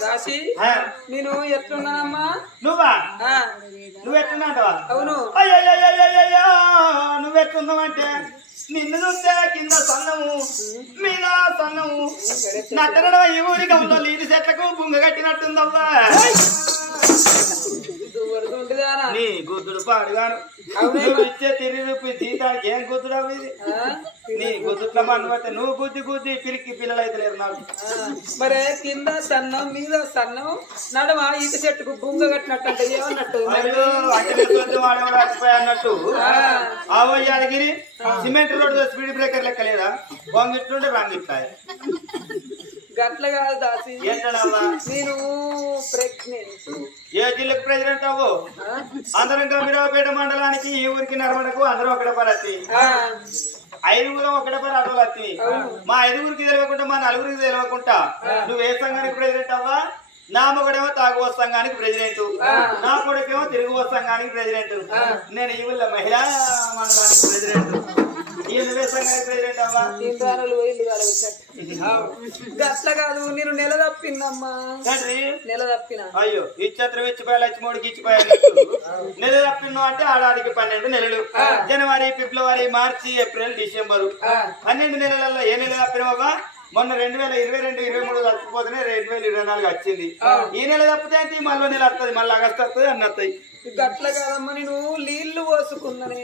దాసి నేను ఎట్లున్నానమ్మా? నువ్వా? ఆ, నువ్వెట్టున్నాంటవా అవును. నువ్వెట్టున్నావంటే నిన్ను చూస్తే కింద సన్నము మీద సన్నము. నట్టనడవ ఈ ఊరి గమలో లీది చెట్లకు బుంగ కట్టినట్టుందవ్వా. గుద్దుడు పాడుగాను. నువ్వు ఇచ్చే తిరిగి రూపి జీతానికి ఏం గుద్దుడు ఇది నీ గుద్దుట్ల మన్నువైతే నువ్వు గుద్ది గుద్ది పిరికి పిల్లలు అయితే లేరు నాకు. మరి కింద సన్నం మీద సన్నం నడమ ఈత చెట్టుకు బుంగ కట్టినట్టు అంటే ఏమన్నట్టు అన్నట్టు? Ao Yadagiri cement road speed breaker లెక్క లేదా? వంగిట్లుంటే రంగిట్లా గట్ల కాదు దాసి. నేను ప్రెగ్నెంట్. జిల్లాకు ప్రెసిడెంట్ అవ్వు. అందరం గంభీరావుపేట మండలానికి ఈ ఊరికి నర్మడకు అందరం ఒకటే పరత్తి ఐదుగురం ఒకటే పని వస్తుంది మా ఐదుగురికి తెలియకుండా మా నలుగురికి తెలియకుండా నువ్వు ఏ సంఘానికి ప్రెసిడెంట్ అవ్వా? నా మొగడేమో తాగు సంఘానికి ప్రెసిడెంట్. నా కొడుకేమో తిరుగు సంఘానికి ప్రెసిడెంట్. నేను ఈ ఊళ్ళో మహిళా మండలానికి ప్రెసిడెంట్. గట్ల కాదు నేను నెల తప్పిందమ్మా నెల తప్పిన అయ్యో ఇచ్చత్రం ఇచ్చిపోయాలి లచ్చిమూడికి ఇచ్చిపోయాలి నెల తప్పిన అంటే ఆడాదికి పన్నెండు నెలలు. జనవరి ఫిబ్రవరి మార్చి ఏప్రిల్ డిసెంబర్. పన్నెండు నెలలలో ఏ నెల తప్పినావా మొన్న రెండు వేల ఇరవై రెండు ఇరవై మూడు తప్పిపోతేనే రెండు వేల ఇరవై నాలుగు వచ్చింది. ఈ నెల తప్పితే అంటే మళ్ళీ నెల వస్తుంది మళ్ళీ ఆగస్ట్ వస్తుంది అన్ని వస్తాయి గట్ల కాదమ్మా నేను నీళ్ళు పోసుకున్నానే.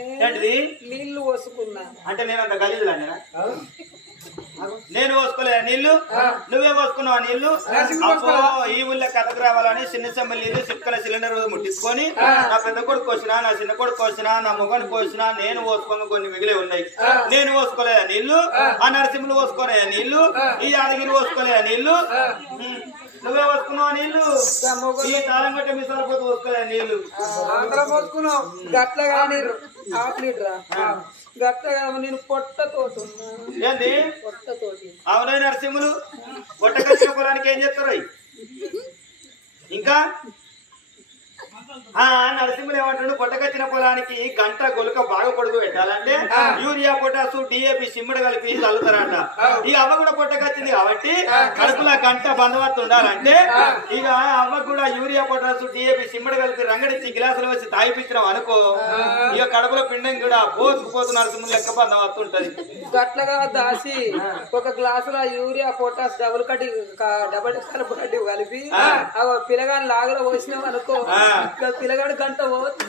నీళ్ళు పోసుకున్నా. అంటే నేను అంత గలీజులా నేనా? నేను పోసుకోలే నీళ్ళు నువ్వే పోసుకున్నావా నీళ్ళు ఈ ఊళ్ళో కథకు రావాలని చిన్న చెమ్మ నీళ్ళు చిక్కన సిలిండర్ ముట్టించుకొని నా పెద్ద కొడుకు కోసినా నా చిన్న కొడుకు కోసినా నా మొగని కోసినా నేను పోసుకొని కొన్ని మిగిలే ఉన్నాయి. నేను పోసుకోలే నీళ్ళు ఆ. నరసింహులు పోసుకోలే నీళ్ళు ఈ యాదగిరి పోసుకోలే నీళ్ళు ఉమ్. నువ్వే పోసుకున్నావా నీళ్ళు ఈ తాళం కట్టే మిసాల పోతే పోసుకోలే నీళ్ళు? అందరం పోసుకున్నాం గట్ల కానీ హాఫ్ లీటర్ గట్ల నేను పొట్టతోటి ఉన్నా. ఏంది? పొట్టతోటి అవునై నరసింహులు పొట్టకొచ్చిన పొలానికి ఏం చేస్తారు అయి? ఇంకా? ఆ నరసింహులు ఏమంటాడు పొట్టకొచ్చిన పొలానికి గంట గొలుక బాగా పొడుగు పెట్టాలంటే యూరియా పొటాసు డిఏపి సిమ్మడి కలిపి చల్లుతారంట. ఈ అవ్వ కూడా పొట్టకొచ్చింది కాబట్టి కడుపులో గంట బందవత్తు ఉండాలంటే ఇక అవ్వ కూడా యూరియా పొటాసు డిఏపి సిమ్మడి కలిపి రంగడిచ్చి గిలాసులు వచ్చి తాగిపించడం అనుకో ఇక కడుపులో పిండం కూడా పోసుకుపోతు నరసింహులు లెక్క బందవత్తు ఉంటది గట్లగా దాసి ఒక గ్లాసులో యూరియా పొటాస్ డబుల్ కట్టి డబుల్ కలుపు కట్టి కలిపి ఆ. పిల్లగాని లాగలో పోసినాం అనుకో పిల్లగాడు గంట పోవచ్చు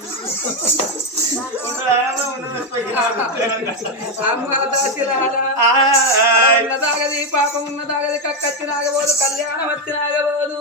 ఉన్నదాగది పాపం ఉన్నదాగది కక్కచ్చి నాగబోదు కళ్యాణం వచ్చి నాగబోదు